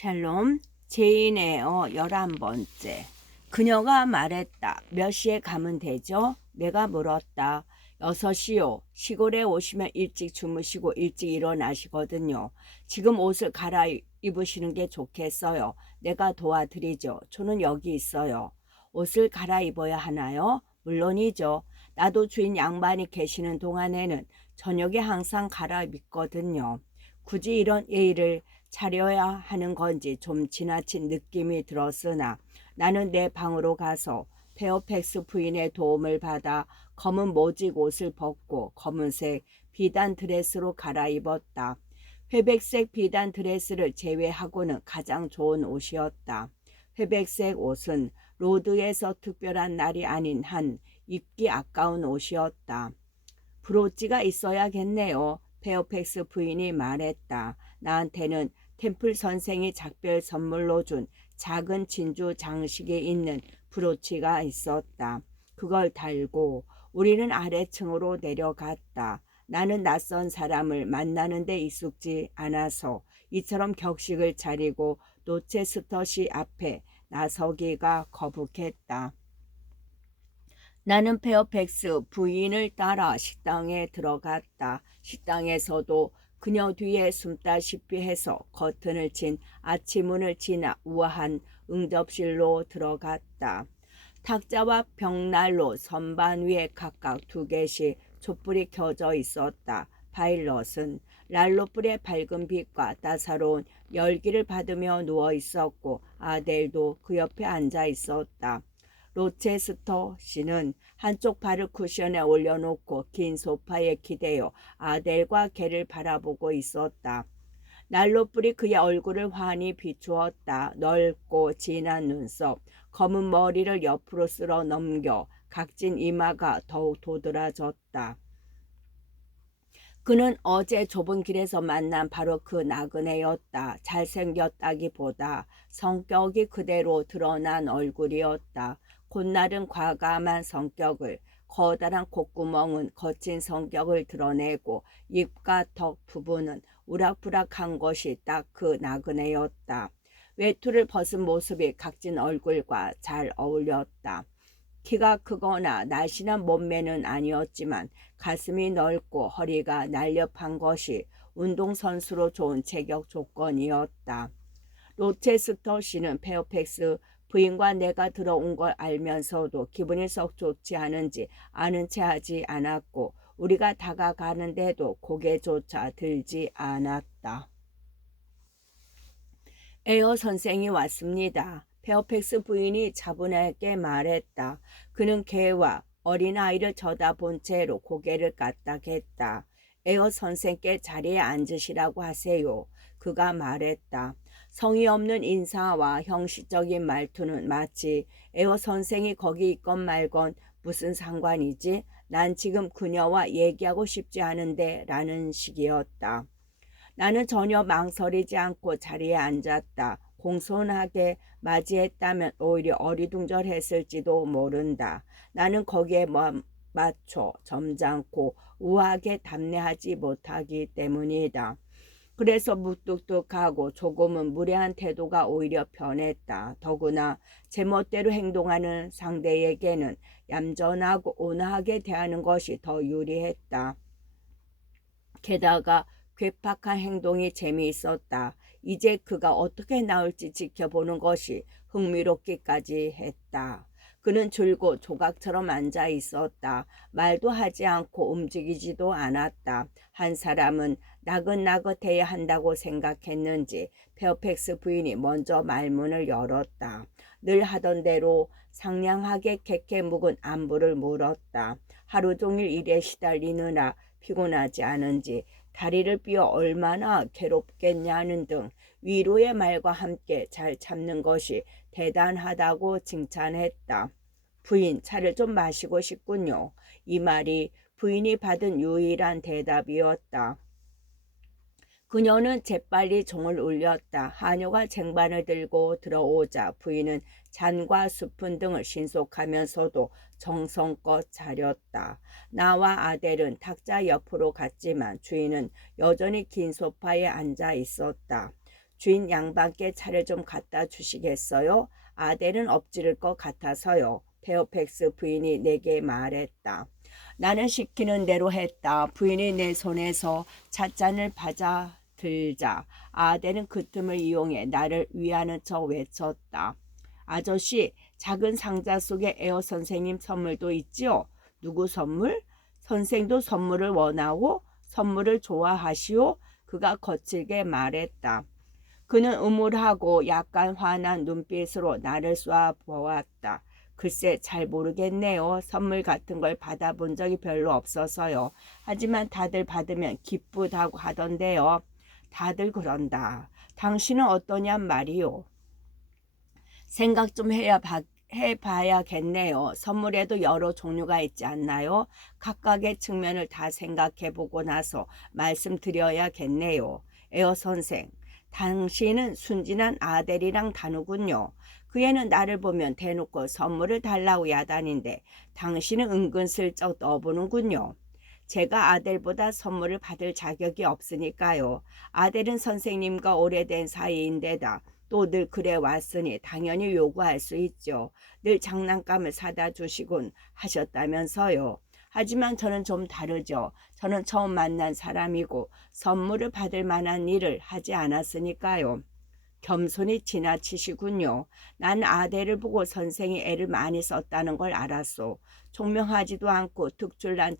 샬롬 제인에어 11번째. 그녀가 말했다. 몇 시에 가면 되죠? 내가 물었다. 6시요. 시골에 오시면 일찍 주무시고 일찍 일어나시거든요. 지금 옷을 갈아입으시는 게 좋겠어요. 내가 도와드리죠. 저는 여기 있어요. 옷을 갈아입어야 하나요? 물론이죠. 나도 주인 양반이 계시는 동안에는 저녁에 항상 갈아입거든요. 굳이 이런 예의를 차려야 하는 건지 좀 지나친 느낌이 들었으나 나는 내 방으로 가서 페어팩스 부인의 도움을 받아 검은 모직 옷을 벗고 검은색 비단 드레스로 갈아입었다. 회백색 비단 드레스를 제외하고는 가장 좋은 옷이었다. 회백색 옷은 로드에서 특별한 날이 아닌 한 입기 아까운 옷이었다. 브로치가 있어야겠네요. 페어팩스 부인이 말했다. 나한테는 템플 선생이 작별 선물로 준 작은 진주 장식이 있는 브로치가 있었다. 그걸 달고 우리는 아래층으로 내려갔다. 나는 낯선 사람을 만나는 데 익숙지 않아서 이처럼 격식을 차리고 노체스터시 앞에 나서기가 거북했다. 나는 페어팩스 부인을 따라 식당에 들어갔다. 식당에서도 그녀 뒤에 숨다시피 해서 커튼을 친 아치문을 지나 우아한 응접실로 들어갔다. 탁자와 벽난로 선반 위에 각각 2개씩 촛불이 켜져 있었다. 파일럿은 난로불의 밝은 빛과 따사로운 열기를 받으며 누워 있었고 아델도 그 옆에 앉아 있었다. 로체스터 씨는 한쪽 발을 쿠션에 올려놓고 긴 소파에 기대어 아델과 개를 바라보고 있었다. 난로불이 그의 얼굴을 환히 비추었다. 넓고 진한 눈썹, 검은 머리를 옆으로 쓸어 넘겨 각진 이마가 더욱 도드라졌다. 그는 어제 좁은 길에서 만난 바로 그 나그네였다. 잘생겼다기보다 성격이 그대로 드러난 얼굴이었다. 콧날은 과감한 성격을, 커다란 콧구멍은 거친 성격을 드러내고 입과 턱 부분은 우락부락한 것이 딱 그 나그네였다. 외투를 벗은 모습이 각진 얼굴과 잘 어울렸다. 키가 크거나 날씬한 몸매는 아니었지만 가슴이 넓고 허리가 날렵한 것이 운동선수로 좋은 체격 조건이었다. 로체스터 씨는 페어팩스 부인과 내가 들어온 걸 알면서도 기분이 썩 좋지 않은지 아는 체 하지 않았고 우리가 다가가는데도 고개조차 들지 않았다. 에어 선생이 왔습니다. 페어팩스 부인이 차분하게 말했다. 그는 개와 어린아이를 쳐다본 채로 고개를 까딱했다. 에어 선생께 자리에 앉으시라고 하세요. 그가 말했다. 성의 없는 인사와 형식적인 말투는 마치 에어 선생이 거기 있건 말건 무슨 상관이지? 난 지금 그녀와 얘기하고 싶지 않은데 라는 식이었다. 나는 전혀 망설이지 않고 자리에 앉았다. 공손하게 맞이했다면 오히려 어리둥절했을지도 모른다. 나는 거기에 맞춰 점잖고 우아하게 답례하지 못하기 때문이다. 그래서 무뚝뚝하고 조금은 무례한 태도가 오히려 편했다. 더구나 제멋대로 행동하는 상대에게는 얌전하고 온화하게 대하는 것이 더 유리했다. 게다가 괴팍한 행동이 재미있었다. 이제 그가 어떻게 나올지 지켜보는 것이 흥미롭기까지 했다. 그는 줄곧 조각처럼 앉아 있었다. 말도 하지 않고 움직이지도 않았다. 한 사람은 나긋나긋해야 한다고 생각했는지 페어팩스 부인이 먼저 말문을 열었다. 늘 하던 대로 상냥하게 캐캐 묵은 안부를 물었다. 하루 종일 일에 시달리느라 피곤하지 않은지 다리를 삐어 얼마나 괴롭겠냐는 등 위로의 말과 함께 잘 참는 것이 대단하다고 칭찬했다. 부인, 차를 좀 마시고 싶군요. 이 말이 부인이 받은 유일한 대답이었다. 그녀는 재빨리 종을 울렸다. 하녀가 쟁반을 들고 들어오자 부인은 잔과 스푼 등을 신속하면서도 정성껏 차렸다. 나와 아델은 탁자 옆으로 갔지만 주인은 여전히 긴 소파에 앉아 있었다. 주인 양반께 차를 좀 갖다 주시겠어요? 아델은 엎지를 것 같아서요. 페어팩스 부인이 내게 말했다. 나는 시키는 대로 했다. 부인이 내 손에서 찻잔을 받아 들자 아델은 그 틈을 이용해 나를 위하는 척 외쳤다. 아저씨, 작은 상자 속에 에어 선생님 선물도 있지요? 누구 선물? 선생도 선물을 원하오? 선물을 좋아하시오? 그가 거칠게 말했다. 그는 음울하고 약간 화난 눈빛으로 나를 쏘아보았다. 글쎄 잘 모르겠네요. 선물 같은 걸 받아본 적이 별로 없어서요. 하지만 다들 받으면 기쁘다고 하던데요. 다들 그런다. 당신은 어떠냔 말이오. 생각 좀 해봐야겠네요. 선물에도 여러 종류가 있지 않나요? 각각의 측면을 다 생각해보고 나서 말씀드려야겠네요. 에어 선생, 당신은 순진한 아델이랑 다누군요. 그 애는 나를 보면 대놓고 선물을 달라고 야단인데 당신은 은근슬쩍 넣어보는군요. 제가 아델보다 선물을 받을 자격이 없으니까요. 아델은 선생님과 오래된 사이인데다 또 늘 그래 왔으니 당연히 요구할 수 있죠. 늘 장난감을 사다 주시곤 하셨다면서요. 하지만 저는 좀 다르죠. 저는 처음 만난 사람이고 선물을 받을 만한 일을 하지 않았으니까요. 겸손히 지나치시군요. 난 아델을 보고 선생이 애를 많이 썼다는 걸 알았소. 총명하지도 않고 특출난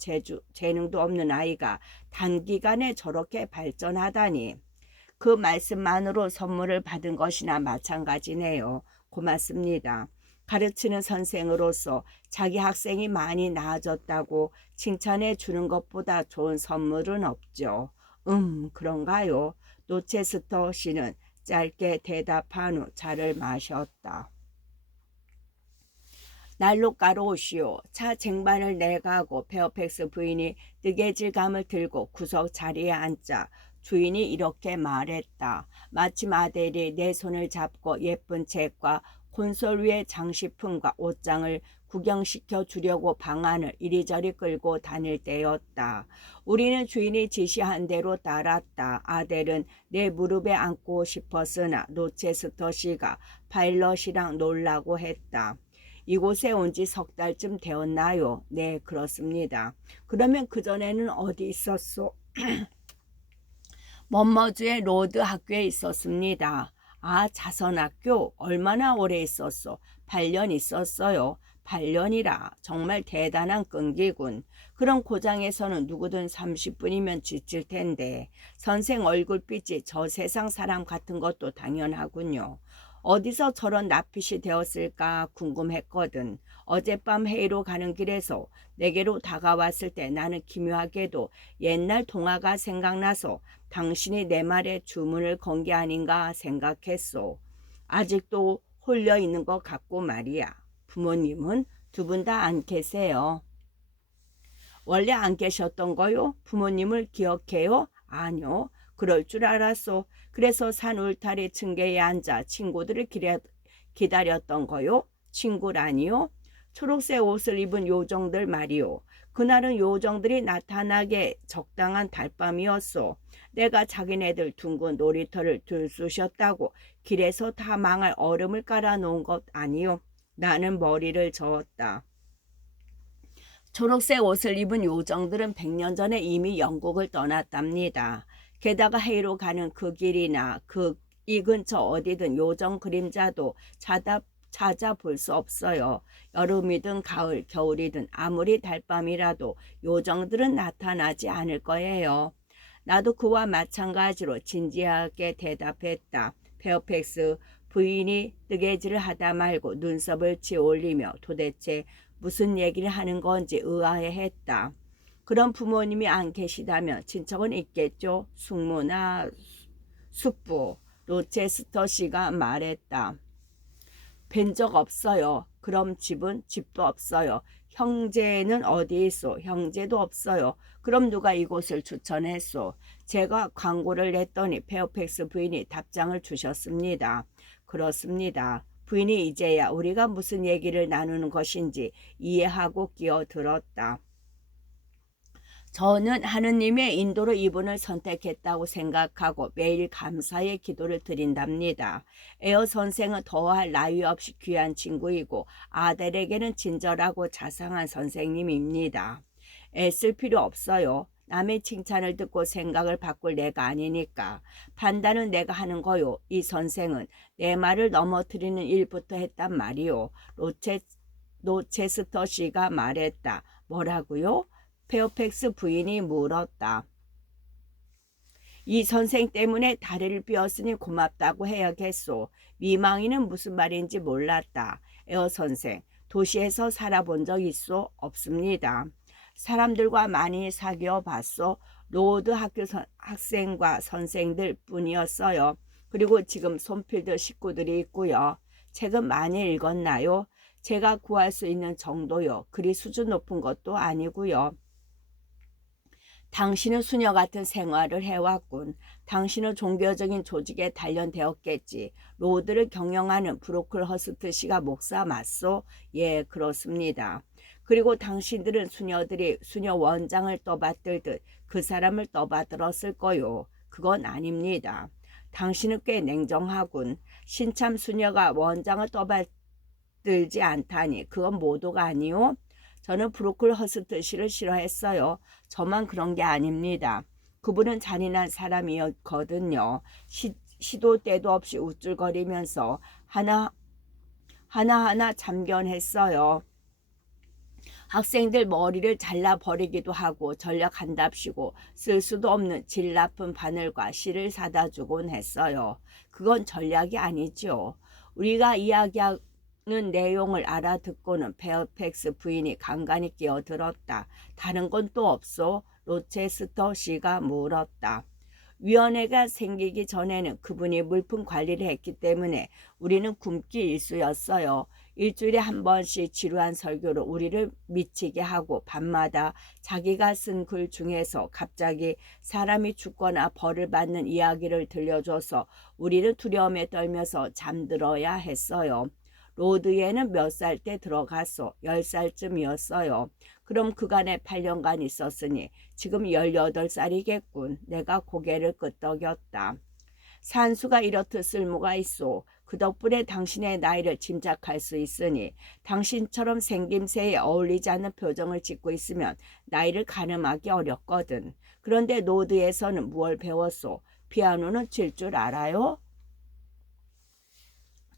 재능도 없는 아이가 단기간에 저렇게 발전하다니. 그 말씀만으로 선물을 받은 것이나 마찬가지네요. 고맙습니다. 가르치는 선생으로서 자기 학생이 많이 나아졌다고 칭찬해 주는 것보다 좋은 선물은 없죠. 그런가요? 노체스터 씨는 짧게 대답한 후 차를 마셨다. 난로 가루 오시오. 차 쟁반을 내가고 페어팩스 부인이 뜨개질감을 들고 구석 자리에 앉자 주인이 이렇게 말했다. 마침 아델이 내 손을 잡고 예쁜 책과 콘솔 위의 장식품과 옷장을 구경시켜 주려고 방안을 이리저리 끌고 다닐 때였다. 우리는 주인이 지시한 대로 따랐다. 아델은 내 무릎에 앉고 싶었으나 노체스터 씨가 파일럿이랑 놀라고 했다. 이곳에 온 지 석 달쯤 되었나요? 네, 그렇습니다. 그러면 그전에는 어디 있었소? 먼머주의 로드 학교에 있었습니다. 아, 자선학교? 얼마나 오래 있었소? 8년 있었어요. 8년이라 정말 대단한 끈기군. 그런 고장에서는 누구든 30분이면 지칠 텐데 선생 얼굴빛이 저 세상 사람 같은 것도 당연하군요. 어디서 저런 낯빛이 되었을까 궁금했거든. 어젯밤 회의로 가는 길에서 내게로 다가왔을 때 나는 기묘하게도 옛날 동화가 생각나서 당신이 내 말에 주문을 건 게 아닌가 생각했소. 아직도 홀려 있는 것 같고 말이야. 부모님은 두 분 다 안 계세요. 원래 안 계셨던 거요? 부모님을 기억해요? 아니요. 그럴 줄 알았소. 그래서 산 울타리 층계에 앉아 친구들을 기다렸던 거요? 친구라니요? 초록색 옷을 입은 요정들 말이요. 그날은 요정들이 나타나게 적당한 달밤이었소. 내가 자기네들 둥근 놀이터를 들쑤셨다고 길에서 다 망할 얼음을 깔아놓은 것 아니요. 나는 머리를 저었다. 초록색 옷을 입은 요정들은 100년 전에 이미 영국을 떠났답니다. 게다가 해로 가는 그 길이나 이 근처 어디든 요정 그림자도 찾아볼 수 없어요. 여름이든 가을, 겨울이든 아무리 달밤이라도 요정들은 나타나지 않을 거예요. 나도 그와 마찬가지로 진지하게 대답했다. 페어팩스 부인이 뜨개질을 하다 말고 눈썹을 치올리며 도대체 무슨 얘기를 하는 건지 의아해했다. 그런 부모님이 안 계시다면 친척은 있겠죠. 숙모나 숙부. 로체스터 씨가 말했다. 뵌 적 없어요. 그럼 집도 없어요. 형제는 어디 있어? 형제도 없어요. 그럼 누가 이곳을 추천했소? 제가 광고를 냈더니 페어팩스 부인이 답장을 주셨습니다. 그렇습니다. 부인이 이제야 우리가 무슨 얘기를 나누는 것인지 이해하고 끼어들었다. 저는 하느님의 인도로 이분을 선택했다고 생각하고 매일 감사의 기도를 드린답니다. 에어 선생은 더할 나위 없이 귀한 친구이고 아델에게는 친절하고 자상한 선생님입니다. 애쓸 필요 없어요. 남의 칭찬을 듣고 생각을 바꿀 내가 아니니까. 판단은 내가 하는 거요. 이 선생은 내 말을 넘어뜨리는 일부터 했단 말이요. 로체스터 씨가 말했다. 뭐라고요? 페어팩스 부인이 물었다. 이 선생 때문에 다리를 삐었으니 고맙다고 해야겠소. 미망이는 무슨 말인지 몰랐다. 에어 선생, 도시에서 살아본 적 있소? 없습니다. 사람들과 많이 사귀어 봤소. 로드 학생과 선생들 뿐이었어요. 그리고 지금 손필드 식구들이 있고요. 책은 많이 읽었나요? 제가 구할 수 있는 정도요. 그리 수준 높은 것도 아니고요. 당신은 수녀 같은 생활을 해왔군. 당신은 종교적인 조직에 단련되었겠지. 로드를 경영하는 브로클 허스트 씨가 목사 맞소? 예, 그렇습니다. 그리고 당신들은 수녀들이 수녀 원장을 떠받들듯 그 사람을 떠받들었을 거요. 그건 아닙니다. 당신은 꽤 냉정하군. 신참 수녀가 원장을 떠받들지 않다니 그건 모도가 아니오? 저는 브로클 허스트 씨를 싫어했어요. 저만 그런 게 아닙니다. 그분은 잔인한 사람이었거든요. 시도 때도 없이 우쭐거리면서 하나하나 참견했어요. 학생들 머리를 잘라버리기도 하고 전략한답시고 쓸 수도 없는 질 나쁜 바늘과 실을 사다 주곤 했어요. 그건 전략이 아니죠. 우리가 이야기하는 내용을 알아듣고는 페어팩스 부인이 간간히 끼어들었다. 다른 건 또 없소? 로체스터 씨가 물었다. 위원회가 생기기 전에는 그분이 물품 관리를 했기 때문에 우리는 굶기 일쑤였어요. 일주일에 한 번씩 지루한 설교로 우리를 미치게 하고 밤마다 자기가 쓴 글 중에서 갑자기 사람이 죽거나 벌을 받는 이야기를 들려줘서 우리를 두려움에 떨면서 잠들어야 했어요. 로드에는 몇 살 때 들어갔어? 10살쯤이었어요. 그럼 그간에 8년간 있었으니 지금 18살이겠군. 내가 고개를 끄덕였다. 산수가 이렇듯 쓸모가 있소. 그 덕분에 당신의 나이를 짐작할 수 있으니 당신처럼 생김새에 어울리지 않는 표정을 짓고 있으면 나이를 가늠하기 어렵거든. 그런데 로드에서는 무얼 배웠소? 피아노는 칠 줄 알아요?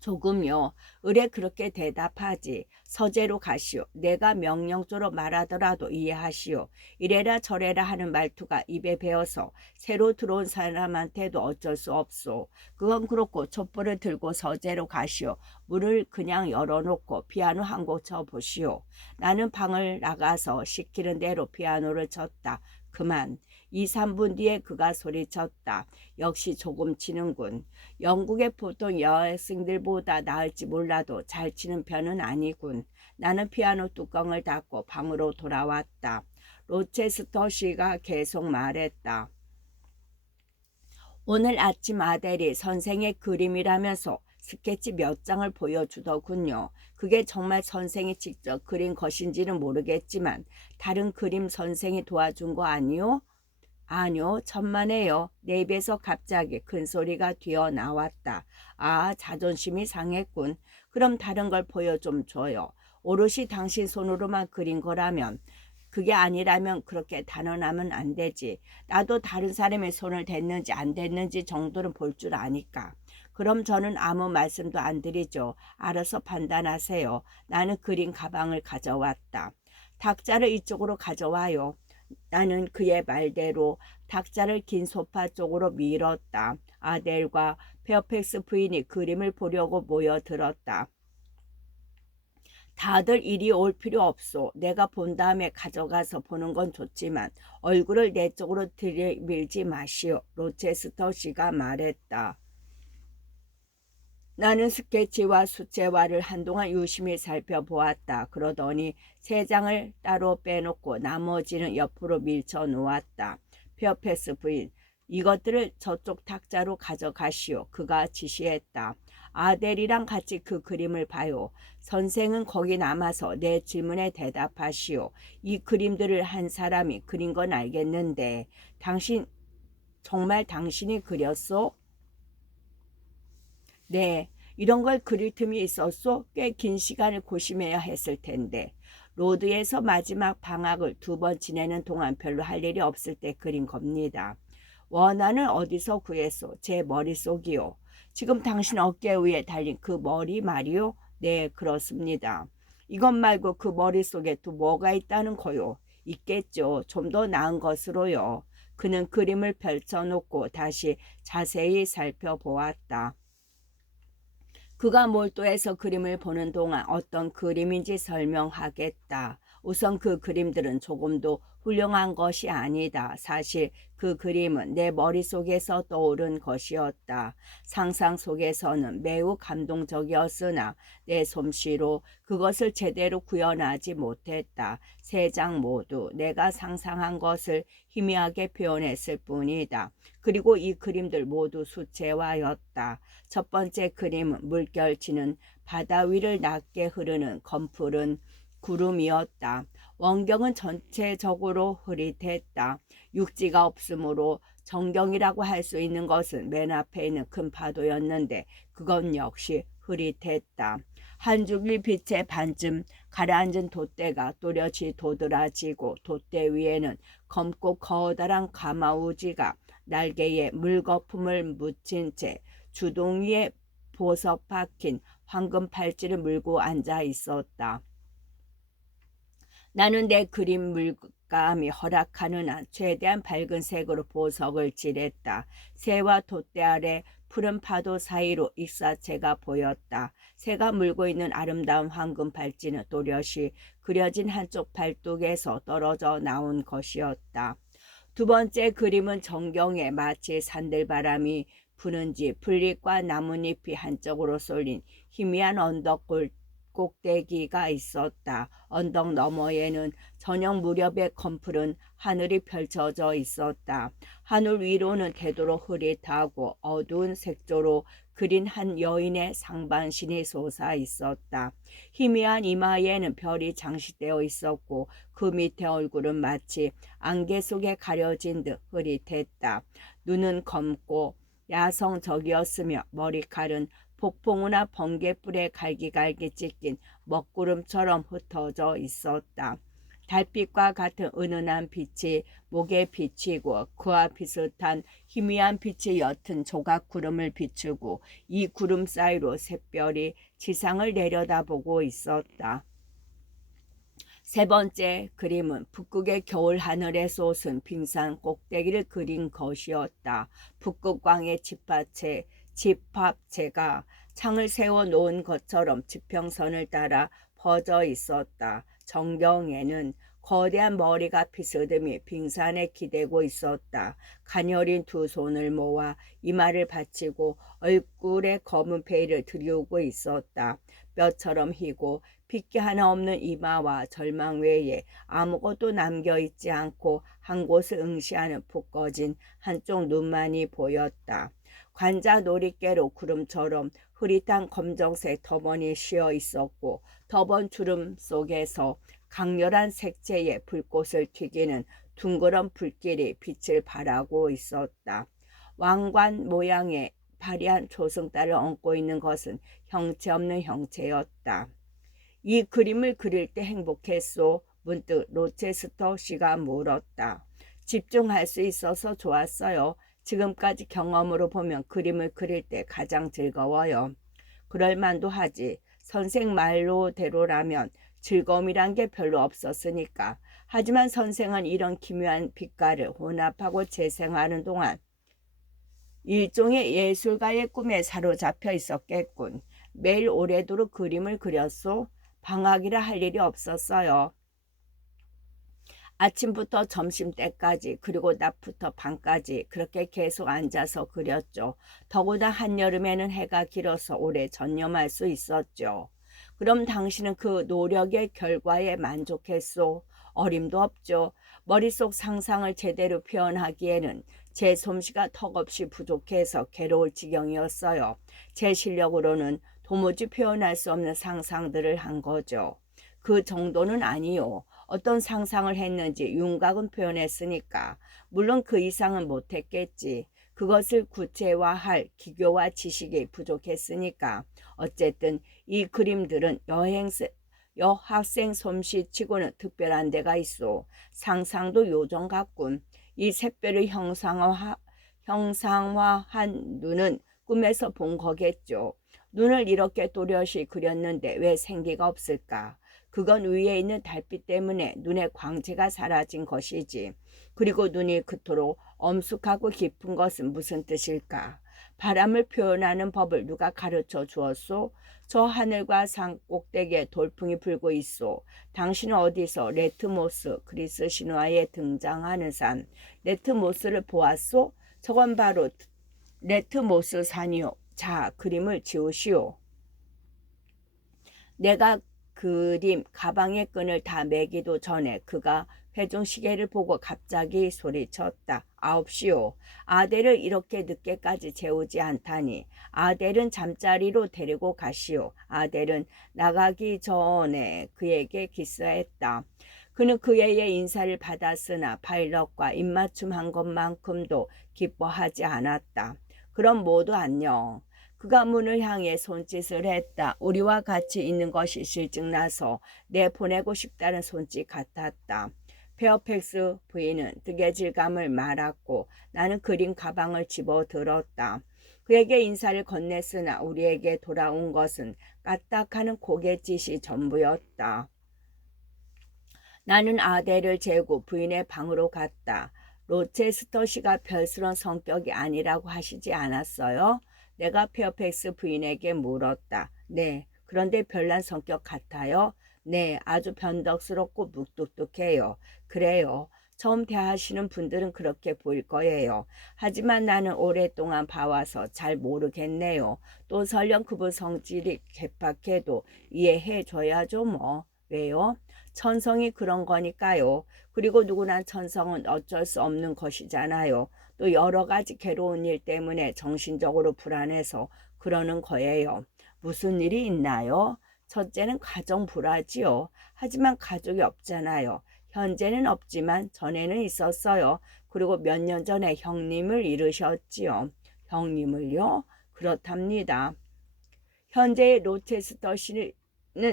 조금요. 의뢰 그렇게 대답하지. 서재로 가시오. 내가 명령조로 말하더라도 이해하시오. 이래라 저래라 하는 말투가 입에 배어서 새로 들어온 사람한테도 어쩔 수 없소. 그건 그렇고 촛불을 들고 서재로 가시오. 문을 그냥 열어놓고 피아노 한 곡 쳐보시오. 나는 방을 나가서 시키는 대로 피아노를 쳤다. 그만. 2, 3분 뒤에 그가 소리쳤다. 역시 조금 치는군. 영국의 보통 여학생들보다 나을지 몰라도 잘 치는 편은 아니군. 나는 피아노 뚜껑을 닫고 방으로 돌아왔다. 로체스터 씨가 계속 말했다. 오늘 아침 아델이 선생의 그림이라면서 스케치 몇 장을 보여주더군요. 그게 정말 선생이 직접 그린 것인지는 모르겠지만 다른 그림 선생이 도와준 거 아니요? 아니요, 천만에요. 내 입에서 갑자기 큰 소리가 튀어나왔다. 아, 자존심이 상했군. 그럼 다른 걸 보여 좀 줘요. 오롯이 당신 손으로만 그린 거라면, 그게 아니라면 그렇게 단언하면 안 되지. 나도 다른 사람의 손을 댔는지 안 댔는지 정도는 볼 줄 아니까. 그럼 저는 아무 말씀도 안 드리죠. 알아서 판단하세요. 나는 그린 가방을 가져왔다. 탁자를 이쪽으로 가져와요. 나는 그의 말대로 탁자를 긴 소파 쪽으로 밀었다. 아델과 페어팩스 부인이 그림을 보려고 모여들었다. 다들 이리 올 필요 없소. 내가 본 다음에 가져가서 보는 건 좋지만 얼굴을 내 쪽으로 들이밀지 마시오. 로체스터 씨가 말했다. 나는 스케치와 수채화를 한동안 유심히 살펴보았다. 그러더니 3장을 따로 빼놓고 나머지는 옆으로 밀쳐 놓았다. 페어팩스 부인, 이것들을 저쪽 탁자로 가져가시오. 그가 지시했다. 아델이랑 같이 그 그림을 봐요. 선생은 거기 남아서 내 질문에 대답하시오. 이 그림들을 한 사람이 그린 건 알겠는데 정말 당신이 그렸소? 네, 이런 걸 그릴 틈이 있었소? 꽤 긴 시간을 고심해야 했을 텐데. 로드에서 마지막 방학을 2번 지내는 동안 별로 할 일이 없을 때 그린 겁니다. 원한을 어디서 구했소? 제 머릿속이요. 지금 당신 어깨 위에 달린 그 머리 말이요? 네, 그렇습니다. 이것 말고 그 머릿속에 또 뭐가 있다는 거요? 있겠죠. 좀 더 나은 것으로요. 그는 그림을 펼쳐놓고 다시 자세히 살펴보았다. 그가 몰두해서 그림을 보는 동안 어떤 그림인지 설명하겠다. 우선 그 그림들은 조금도 훌륭한 것이 아니다. 사실 그 그림은 내 머릿속에서 떠오른 것이었다. 상상 속에서는 매우 감동적이었으나 내 솜씨로 그것을 제대로 구현하지 못했다. 3장 모두 내가 상상한 것을 희미하게 표현했을 뿐이다. 그리고 이 그림들 모두 수채화였다. 첫 번째 그림은 물결치는 바다 위를 낮게 흐르는 검푸른 구름이었다. 원경은 전체적으로 흐릿했다. 육지가 없으므로 정경이라고 할 수 있는 것은 맨 앞에 있는 큰 파도였는데 그건 역시 흐릿했다. 한 줄기 빛에 반쯤 가라앉은 돛대가 또렷이 도드라지고 돛대 위에는 검고 커다란 가마우지가 날개에 물거품을 묻힌 채 주둥 위에 보석 박힌 황금 팔찌를 물고 앉아 있었다. 나는 내 그림 물감이 허락하는 한 최대한 밝은 색으로 보석을 칠했다. 새와 돛대 아래 푸른 파도 사이로 익사체가 보였다. 새가 물고 있는 아름다운 황금 팔찌는 또렷이 그려진 한쪽 팔뚝에서 떨어져 나온 것이었다. 2번째 그림은 정경에 마치 산들바람이 부는지 풀잎과 나뭇잎이 한쪽으로 쏠린 희미한 언덕 꼭대기가 있었다. 언덕 너머에는 저녁 무렵에 검푸른 하늘이 펼쳐져 있었다. 하늘 위로는 되도록 흐릿하고 어두운 색조로 그린 한 여인의 상반신이 솟아 있었다. 희미한 이마에는 별이 장식되어 있었고 그 밑에 얼굴은 마치 안개 속에 가려진 듯 흐릿했다. 눈은 검고 야성적이었으며 머리칼은 폭풍우나 번개불에 갈기갈기 찢긴 먹구름처럼 흩어져 있었다. 달빛과 같은 은은한 빛이 목에 비치고 그와 비슷한 희미한 빛이 옅은 조각 구름을 비추고 이 구름 사이로 샛별이 지상을 내려다보고 있었다. 3번째 그림은 북극의 겨울 하늘에 솟은 빙산 꼭대기를 그린 것이었다. 북극광의 집합체가 창을 세워 놓은 것처럼 지평선을 따라 퍼져 있었다. 정경에는 거대한 머리가 비스듬히 빙산에 기대고 있었다. 가녀린 2 손을 모아 이마를 받치고 얼굴에 검은 페이를 들이우고 있었다. 뼈처럼 희고 핏기 하나 없는 이마와 절망 외에 아무것도 남겨있지 않고 한 곳을 응시하는 푹 꺼진 한쪽 눈만이 보였다. 관자 놀이개로 구름처럼 흐릿한 검정색 터번이 쉬어 있었고 터번 주름 속에서 강렬한 색채의 불꽃을 튀기는 둥그런 불길이 빛을 발하고 있었다. 왕관 모양의 화려한 조승달을 얹고 있는 것은 형체 없는 형체였다. 이 그림을 그릴 때 행복했소? 문득 로체스터 씨가 물었다. 집중할 수 있어서 좋았어요. 지금까지 경험으로 보면 그림을 그릴 때 가장 즐거워요. 그럴만도 하지. 선생 말로대로라면 즐거움이란 게 별로 없었으니까. 하지만 선생은 이런 기묘한 빛깔을 혼합하고 재생하는 동안 일종의 예술가의 꿈에 사로잡혀 있었겠군. 매일 오래도록 그림을 그렸소? 방학이라 할 일이 없었어요. 아침부터 점심때까지 그리고 낮부터 밤까지 그렇게 계속 앉아서 그렸죠. 더구나 한여름에는 해가 길어서 오래 전념할 수 있었죠. 그럼 당신은 그 노력의 결과에 만족했소? 어림도 없죠. 머릿속 상상을 제대로 표현하기에는 제 솜씨가 턱없이 부족해서 괴로울 지경이었어요. 제 실력으로는 도무지 표현할 수 없는 상상들을 한 거죠. 그 정도는 아니요. 어떤 상상을 했는지 윤곽은 표현했으니까. 물론 그 이상은 못했겠지. 그것을 구체화할 기교와 지식이 부족했으니까. 어쨌든 이 그림들은 여학생 솜씨치고는 특별한 데가 있어. 상상도 요정 같군. 이 샛별을 형상화한 눈은 꿈에서 본 거겠죠. 눈을 이렇게 또렷이 그렸는데 왜 생기가 없을까? 그건 위에 있는 달빛 때문에 눈의 광채가 사라진 것이지. 그리고 눈이 그토록 엄숙하고 깊은 것은 무슨 뜻일까? 바람을 표현하는 법을 누가 가르쳐 주었소? 저 하늘과 산 꼭대기에 돌풍이 불고 있소. 당신은 어디서 레트모스 그리스 신화에 등장하는 산 레트모스를 보았소? 저건 바로 레트모스 산이요. 자, 그림을 지우시오. 내가 그림 가방의 끈을 다 매기도 전에 그가 회중시계를 보고 갑자기 소리쳤다. 9시요. 아델을 이렇게 늦게까지 재우지 않다니. 아델은 잠자리로 데리고 가시오. 아델은 나가기 전에 그에게 키스했다. 그는 그의 인사를 받았으나 파일럿과 입맞춤한 것만큼도 기뻐하지 않았다. 그럼 모두 안녕. 그가 문을 향해 손짓을 했다. 우리와 같이 있는 것이 실증나서 내보내고 싶다는 손짓 같았다. 페어팩스 부인은 뜨개질감을 말았고 나는 그림 가방을 집어들었다. 그에게 인사를 건넸으나 우리에게 돌아온 것은 까딱하는 고갯짓이 전부였다. 나는 아델을 재고 부인의 방으로 갔다. 로체스터 씨가 별스런 성격이 아니라고 하시지 않았어요? 내가 페어팩스 부인에게 물었다. 네, 그런데 별난 성격 같아요? 네, 아주 변덕스럽고 묵뚝뚝해요. 그래요. 처음 대하시는 분들은 그렇게 보일 거예요. 하지만 나는 오랫동안 봐와서 잘 모르겠네요. 또 설령 그분 성질이 개팍해도 이해해 줘야죠 뭐. 왜요? 천성이 그런 거니까요. 그리고 누구나 천성은 어쩔 수 없는 것이잖아요. 또 여러 가지 괴로운 일 때문에 정신적으로 불안해서 그러는 거예요. 무슨 일이 있나요? 첫째는 가정 불화지요. 하지만 가족이 없잖아요. 현재는 없지만 전에는 있었어요. 그리고 몇 년 전에 형님을 잃으셨지요. 형님을요? 그렇답니다. 현재의 로체스터 씨는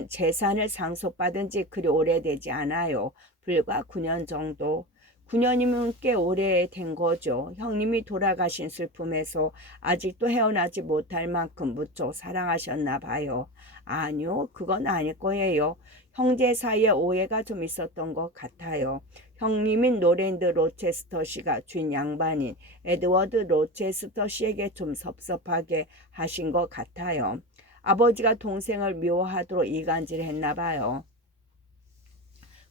재산을 상속받은 지 그리 오래되지 않아요. 불과 9년 정도. 9년이면 꽤 오래된 거죠. 형님이 돌아가신 슬픔에서 아직도 헤어나지 못할 만큼 무척 사랑하셨나 봐요. 아니요, 그건 아닐 거예요. 형제 사이에 오해가 좀 있었던 것 같아요. 형님인 노랜드 로체스터 씨가 주인 양반인 에드워드 로체스터 씨에게 좀 섭섭하게 하신 것 같아요. 아버지가 동생을 미워하도록 이간질했나 봐요.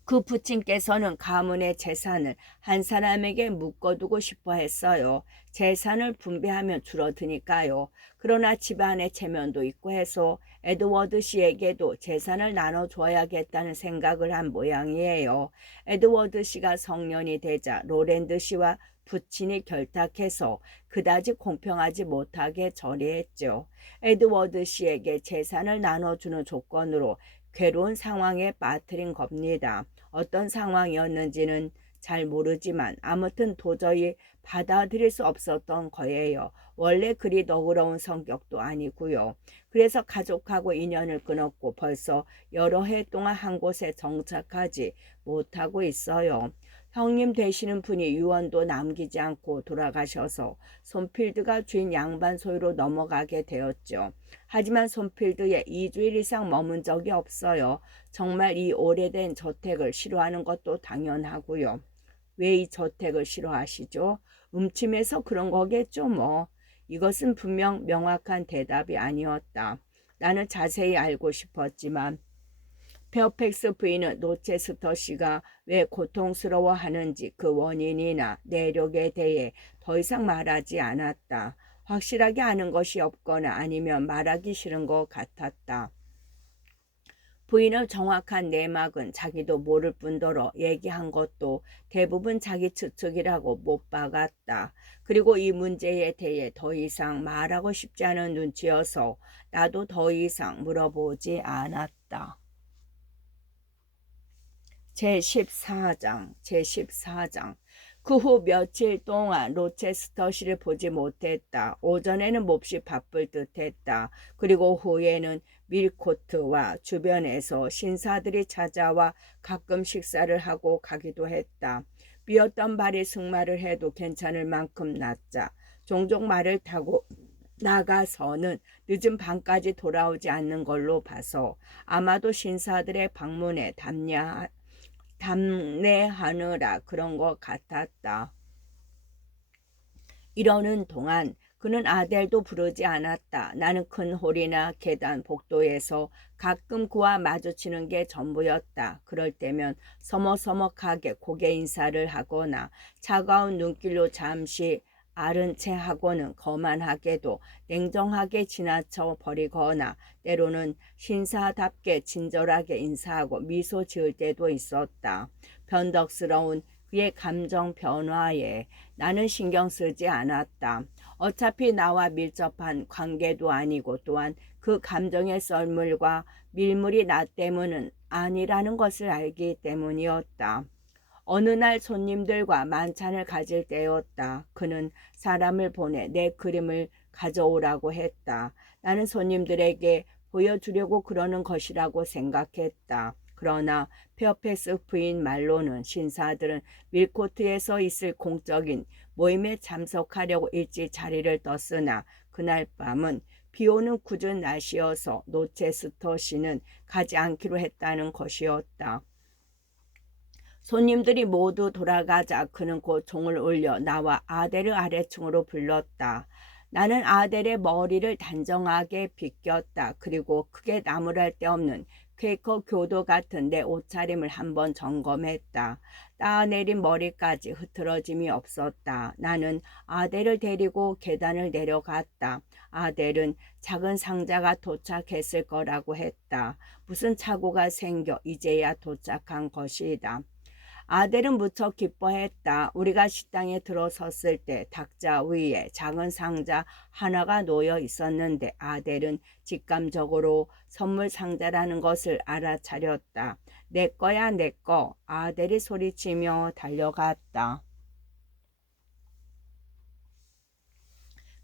그 부친께서는 가문의 재산을 한 사람에게 묶어두고 싶어 했어요. 재산을 분배하면 줄어드니까요. 그러나 집안의 체면도 있고 해서 에드워드 씨에게도 재산을 나눠줘야겠다는 생각을 한 모양이에요. 에드워드 씨가 성년이 되자 로랜드 씨와 부친이 결탁해서 그다지 공평하지 못하게 처리했죠. 에드워드 씨에게 재산을 나눠주는 조건으로 괴로운 상황에 빠뜨린 겁니다. 어떤 상황이었는지는 잘 모르지만 아무튼 도저히 받아들일 수 없었던 거예요. 원래 그리 너그러운 성격도 아니고요. 그래서 가족하고 인연을 끊었고 벌써 여러 해 동안 한 곳에 정착하지 못하고 있어요. 형님 되시는 분이 유언도 남기지 않고 돌아가셔서 손필드가 주인 양반 소유로 넘어가게 되었죠. 하지만 손필드에 2주일 이상 머문 적이 없어요. 정말 이 오래된 저택을 싫어하는 것도 당연하고요. 왜 이 저택을 싫어하시죠? 음침해서 그런 거겠죠 뭐. 이것은 분명 명확한 대답이 아니었다. 나는 자세히 알고 싶었지만 페어팩스 부인은 로체스터 씨가 왜 고통스러워하는지 그 원인이나 내력에 대해 더 이상 말하지 않았다. 확실하게 아는 것이 없거나 아니면 말하기 싫은 것 같았다. 부인의 정확한 내막은 자기도 모를 뿐더러 얘기한 것도 대부분 자기 추측이라고 못 박았다. 그리고 이 문제에 대해 더 이상 말하고 싶지 않은 눈치여서 나도 더 이상 물어보지 않았다. 제14장 그 후 며칠 동안 로체스터시를 보지 못했다. 오전에는 몹시 바쁠 듯했다. 그리고 후에는 밀코트와 주변에서 신사들이 찾아와 가끔 식사를 하고 가기도 했다. 비었던 발이 승마를 해도 괜찮을 만큼 낫자 종종 말을 타고 나가서는 늦은 밤까지 돌아오지 않는 걸로 봐서 아마도 신사들의 방문에 담례하느라 그런 것 같았다. 이러는 동안 그는 아델도 부르지 않았다. 나는 큰 홀이나 계단 복도에서 가끔 그와 마주치는 게 전부였다. 그럴 때면 서먹서먹하게 고개 인사를 하거나 차가운 눈길로 잠시 아른 채 하고는 거만하게도 냉정하게 지나쳐 버리거나 때로는 신사답게 친절하게 인사하고 미소 지을 때도 있었다. 변덕스러운 그의 감정 변화에 나는 신경 쓰지 않았다. 어차피 나와 밀접한 관계도 아니고 또한 그 감정의 썰물과 밀물이 나 때문은 아니라는 것을 알기 때문이었다. 어느 날 손님들과 만찬을 가질 때였다. 그는 사람을 보내 내 그림을 가져오라고 했다. 나는 손님들에게 보여주려고 그러는 것이라고 생각했다. 그러나 페어팩스 부인 말로는 신사들은 밀코트에서 있을 공적인 모임에 참석하려고 일찍 자리를 떴으나 그날 밤은 비오는 굳은 날씨여서 노체스터 씨는 가지 않기로 했다는 것이었다. 손님들이 모두 돌아가자 그는 곧 종을 울려 나와 아델을 아래층으로 불렀다. 나는 아델의 머리를 단정하게 빗겼다. 그리고 크게 나무랄 데 없는 퀘이커 교도 같은 내 옷차림을 한번 점검했다. 따내린 머리까지 흐트러짐이 없었다. 나는 아델을 데리고 계단을 내려갔다. 아델은 작은 상자가 도착했을 거라고 했다. 무슨 착오가 생겨 이제야 도착한 것이다. 아델은 무척 기뻐했다. 우리가 식당에 들어섰을 때 탁자 위에 작은 상자 하나가 놓여 있었는데 아델은 직감적으로 선물 상자라는 것을 알아차렸다. 내 거야 내 거. 아델이 소리치며 달려갔다.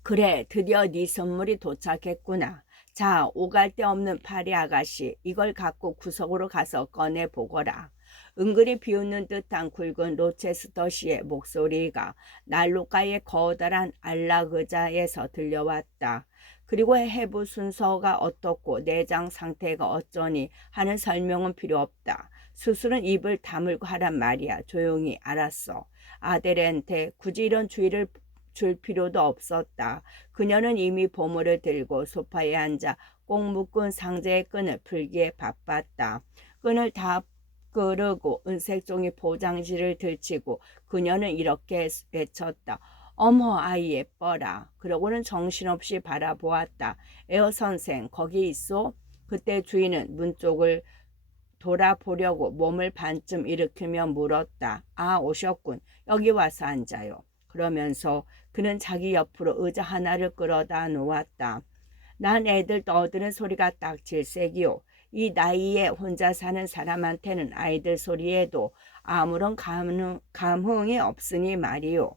그래, 드디어 네 선물이 도착했구나. 자, 오갈 데 없는 파리 아가씨, 이걸 갖고 구석으로 가서 꺼내보거라. 은근히 비웃는 듯한 굵은 로체스터 씨의 목소리가 난로가의 거다란 안락의자에서 들려왔다. 그리고 해부 순서가 어떻고 내장 상태가 어쩌니 하는 설명은 필요 없다. 수술은 입을 다물고 하란 말이야. 조용히 알았어. 아델한테 굳이 이런 주의를 줄 필요도 없었다. 그녀는 이미 보물을 들고 소파에 앉아 꼭 묶은 상자의 끈을 풀기에 바빴다. 끈을 다 끄르고 은색 종이 포장지를 들치고 그녀는 이렇게 외쳤다. 어머 아이 예뻐라. 그러고는 정신없이 바라보았다. 에어 선생 거기 있어? 그때 주인은 문 쪽을 돌아보려고 몸을 반쯤 일으키며 물었다. 아 오셨군. 여기 와서 앉아요. 그러면서 그는 자기 옆으로 의자 하나를 끌어다 놓았다. 난 애들 떠드는 소리가 딱 질색이요. 이 나이에 혼자 사는 사람한테는 아이들 소리에도 아무런 감흥이 없으니 말이요.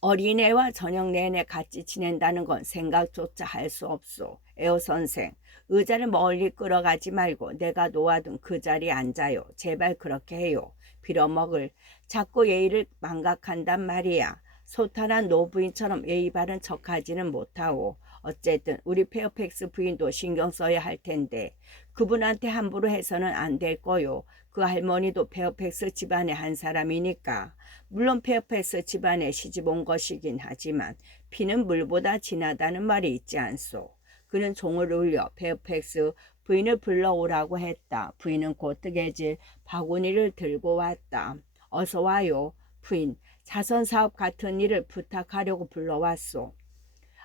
어린애와 저녁 내내 같이 지낸다는 건 생각조차 할 수 없소. 에어 선생, 의자를 멀리 끌어가지 말고 내가 놓아둔 그 자리에 앉아요. 제발 그렇게 해요. 빌어먹을. 자꾸 예의를 망각한단 말이야. 소탈한 노부인처럼 예의 바른 척하지는 못하고. 어쨌든 우리 페어팩스 부인도 신경 써야 할 텐데 그분한테 함부로 해서는 안 될 거요. 그 할머니도 페어팩스 집안의 한 사람이니까. 물론 페어팩스 집안에 시집 온 것이긴 하지만 피는 물보다 진하다는 말이 있지 않소. 그는 종을 울려 페어팩스 부인을 불러오라고 했다. 부인은 곧 뜨개질 바구니를 들고 왔다. 어서 와요. 부인, 자선사업 같은 일을 부탁하려고 불러왔소.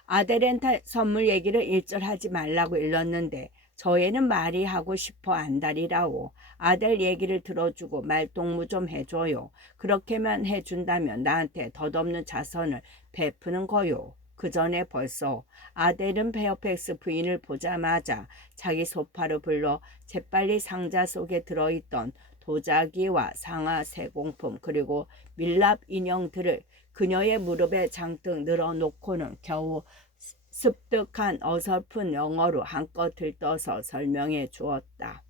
아델한테 선물 얘기를 일절하지 말라고 일렀는데 저 애는 말이 하고 싶어 안달이라오. 아들 얘기를 들어주고 말동무 좀 해줘요. 그렇게만 해준다면 나한테 덧없는 자선을 베푸는 거요. 그 전에 벌써 아델은 페어팩스 부인을 보자마자 자기 소파로 불러 재빨리 상자 속에 들어있던 도자기와 상아 세공품 그리고 밀랍 인형들을 그녀의 무릎에 장뜩 늘어놓고는 겨우 습득한 어설픈 영어로 한껏 들떠서 설명해 주었다.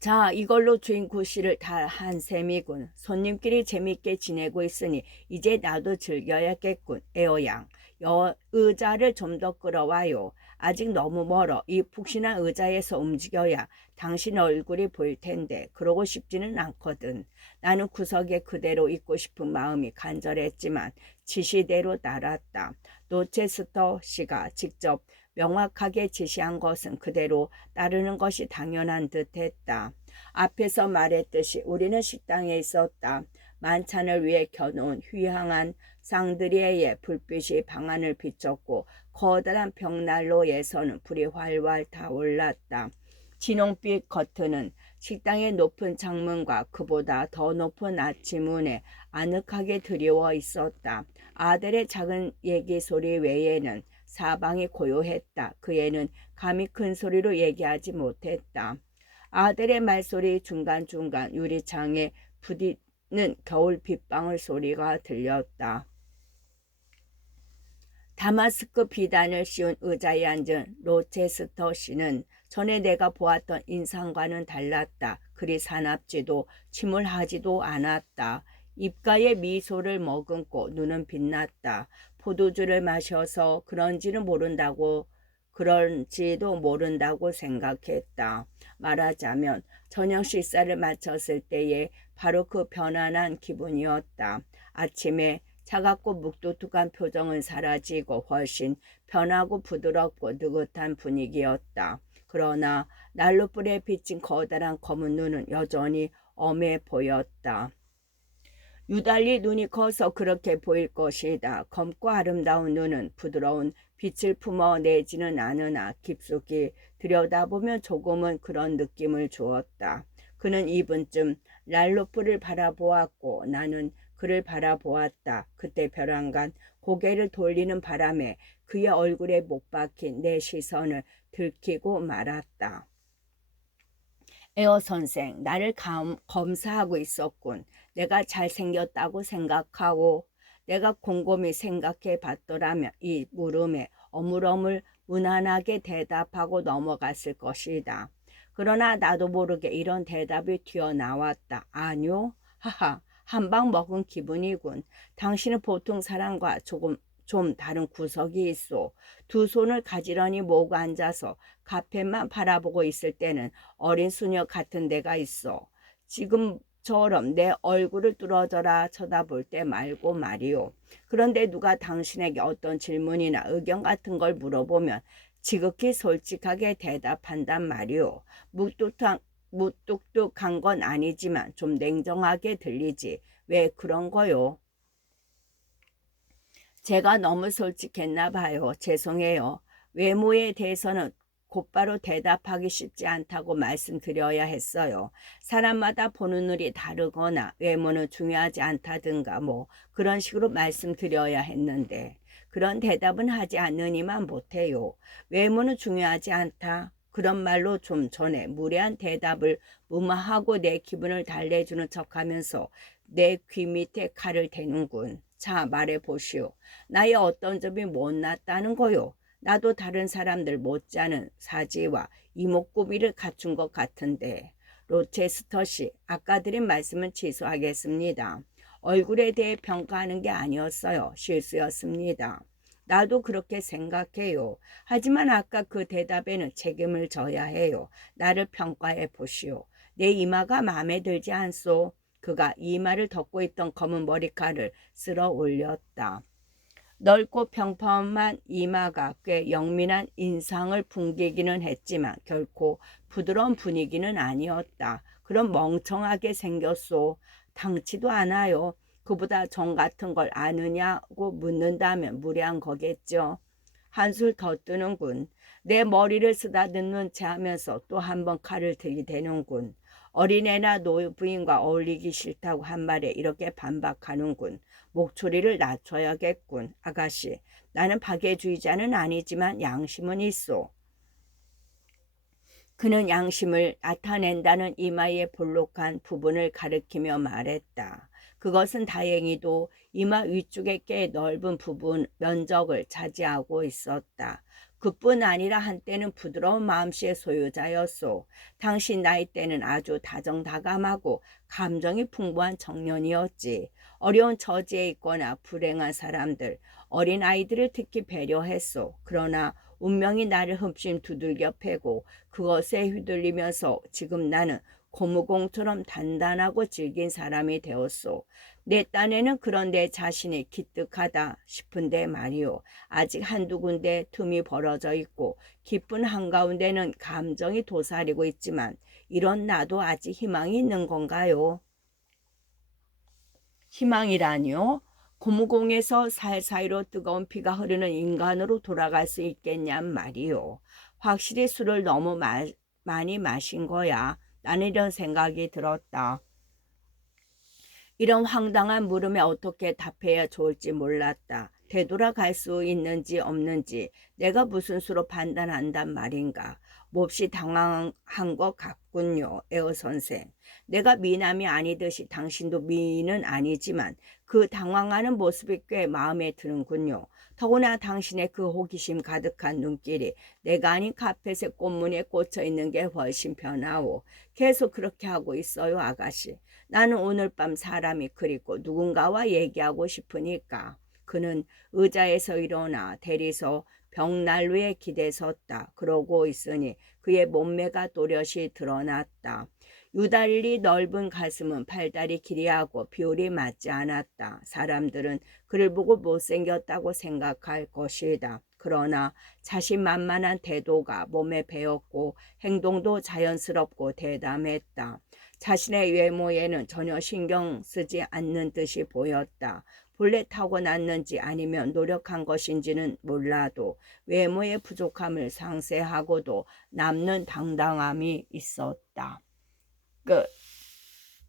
자, 이걸로 주인 구실을 다 한 셈이군. 손님끼리 재밌게 지내고 있으니 이제 나도 즐겨야겠군. 에어양, 의자를 좀 더 끌어와요. 아직 너무 멀어. 이 푹신한 의자에서 움직여야 당신 얼굴이 보일 텐데 그러고 싶지는 않거든. 나는 구석에 그대로 있고 싶은 마음이 간절했지만 지시대로 따랐다. 노체스터 씨가 직접 명확하게 지시한 것은 그대로 따르는 것이 당연한 듯했다. 앞에서 말했듯이 우리는 식당에 있었다. 만찬을 위해 켜놓은 휘황한 쌍드리에의 불빛이 방안을 비췄고 커다란 벽난로에서는 불이 활활 타올랐다. 진홍빛 커튼은 식당의 높은 창문과 그보다 더 높은 아치문에 아늑하게 드리워 있었다. 아들의 작은 얘기 소리 외에는 사방이 고요했다. 그 애는 감히 큰 소리로 얘기하지 못했다. 아들의 말소리 중간중간 유리창에 부딪는 겨울 빗방울 소리가 들렸다. 다마스크 비단을 씌운 의자에 앉은 로체스터 씨는 전에 내가 보았던 인상과는 달랐다. 그리 사납지도 침울하지도 않았다. 입가에 미소를 머금고 눈은 빛났다. 포도주를 마셔서 그런지도 모른다고 생각했다. 말하자면 저녁 식사를 마쳤을 때에 바로 그 편안한 기분이었다. 아침에 차갑고 묵뚝뚝한 표정은 사라지고 훨씬 편하고 부드럽고 느긋한 분위기였다. 그러나 난로불에 비친 커다란 검은 눈은 여전히 엄해 보였다. 유달리 눈이 커서 그렇게 보일 것이다. 검고 아름다운 눈은 부드러운 빛을 품어내지는 않으나 깊숙이 들여다보면 조금은 그런 느낌을 주었다. 그는 2분쯤 난로불을 바라보았고 나는 그를 바라보았다. 그때 벼랑간 고개를 돌리는 바람에 그의 얼굴에 못 박힌 내 시선을 들키고 말았다. 에어 선생, 나를 검사하고 있었군. 내가 잘생겼다고 생각하고 내가 곰곰이 생각해 봤더라면 이 물음에 어물어물 무난하게 대답하고 넘어갔을 것이다. 그러나 나도 모르게 이런 대답이 튀어나왔다. 아니요? 하하, 한 방 먹은 기분이군. 당신은 보통 사람과 좀 다른 구석이 있어. 두 손을 가지런히 모으고 앉아서 카펫만 바라보고 있을 때는 어린 수녀 같은 데가 있어. 지금처럼 내 얼굴을 뚫어져라 쳐다볼 때 말고 말이오. 그런데 누가 당신에게 어떤 질문이나 의견 같은 걸 물어보면 지극히 솔직하게 대답한단 말이오. 무뚝뚝한 건 아니지만 좀 냉정하게 들리지. 왜 그런 거요? 제가 너무 솔직했나 봐요. 죄송해요. 외모에 대해서는 곧바로 대답하기 쉽지 않다고 말씀드려야 했어요. 사람마다 보는 눈이 다르거나 외모는 중요하지 않다든가 뭐 그런 식으로 말씀드려야 했는데 그런 대답은 하지 않으니만 못해요. 외모는 중요하지 않다. 그런 말로 좀 전에 무례한 대답을 무마하고 내 기분을 달래주는 척하면서 내 귀 밑에 칼을 대는군. 자, 말해보시오. 나의 어떤 점이 못났다는 거요. 나도 다른 사람들 못지않은 사지와 이목구비를 갖춘 것 같은데. 로체스터 씨, 아까 드린 말씀은 취소하겠습니다. 얼굴에 대해 평가하는 게 아니었어요. 실수였습니다. 나도 그렇게 생각해요. 하지만 아까 그 대답에는 책임을 져야 해요. 나를 평가해 보시오. 내 이마가 마음에 들지 않소? 그가 이마를 덮고 있던 검은 머리카락을 쓸어 올렸다. 넓고 평범한 이마가 꽤 영민한 인상을 풍기기는 했지만 결코 부드러운 분위기는 아니었다. 그럼 멍청하게 생겼소. 당치도 않아요. 그보다 정 같은 걸 아느냐고 묻는다면 무례한 거겠죠. 한술 더 뜨는군. 내 머리를 쓰다듬는 채 하면서 또 한 번 칼을 들이대는군. 어린애나 노부인과 어울리기 싫다고 한 말에 이렇게 반박하는군. 목소리를 낮춰야겠군. 아가씨, 나는 박애주의자는 아니지만 양심은 있소. 그는 양심을 나타낸다는 이마의 볼록한 부분을 가리키며 말했다. 그것은 다행히도 이마 위쪽의 꽤 넓은 부분 면적을 차지하고 있었다. 그뿐 아니라 한때는 부드러운 마음씨의 소유자였소. 당신 나이 때는 아주 다정다감하고 감정이 풍부한 청년이었지. 어려운 처지에 있거나 불행한 사람들, 어린아이들을 특히 배려했소. 그러나 운명이 나를 흠씬 두들겨 패고 그것에 휘둘리면서 지금 나는 고무공처럼 단단하고 질긴 사람이 되었소. 내 딴에는 그런 내 자신이 기특하다 싶은데 말이오. 아직 한두 군데 틈이 벌어져 있고 깊은 한가운데는 감정이 도사리고 있지만 이런 나도 아직 희망이 있는 건가요? 희망이라니요? 고무공에서 사이사이로 뜨거운 피가 흐르는 인간으로 돌아갈 수 있겠냔 말이요. 확실히 술을 너무 많이 마신 거야. 나는 이런 생각이 들었다. 이런 황당한 물음에 어떻게 답해야 좋을지 몰랐다. 되돌아갈 수 있는지 없는지 내가 무슨 수로 판단한단 말인가. 몹시 당황한 것 같군요, 에어 선생. 내가 미남이 아니듯이 당신도 미는 아니지만 그 당황하는 모습이 꽤 마음에 드는군요. 더구나 당신의 그 호기심 가득한 눈길이 내가 아닌 카펫의 꽃무늬에 꽂혀 있는 게 훨씬 편하오. 계속 그렇게 하고 있어요, 아가씨. 나는 오늘 밤 사람이 그립고 누군가와 얘기하고 싶으니까. 그는 의자에서 일어나 대리석 벽난로에 기대섰다. 그러고 있으니 그의 몸매가 또렷이 드러났다. 유달리 넓은 가슴은 팔다리 길이하고 비율이 맞지 않았다. 사람들은 그를 보고 못생겼다고 생각할 것이다. 그러나 자신만만한 태도가 몸에 배었고 행동도 자연스럽고 대담했다. 자신의 외모에는 전혀 신경 쓰지 않는 듯이 보였다. 본래 타고났는지 아니면 노력한 것인지는 몰라도 외모의 부족함을 상쇄하고도 남는 당당함이 있었다. 끝.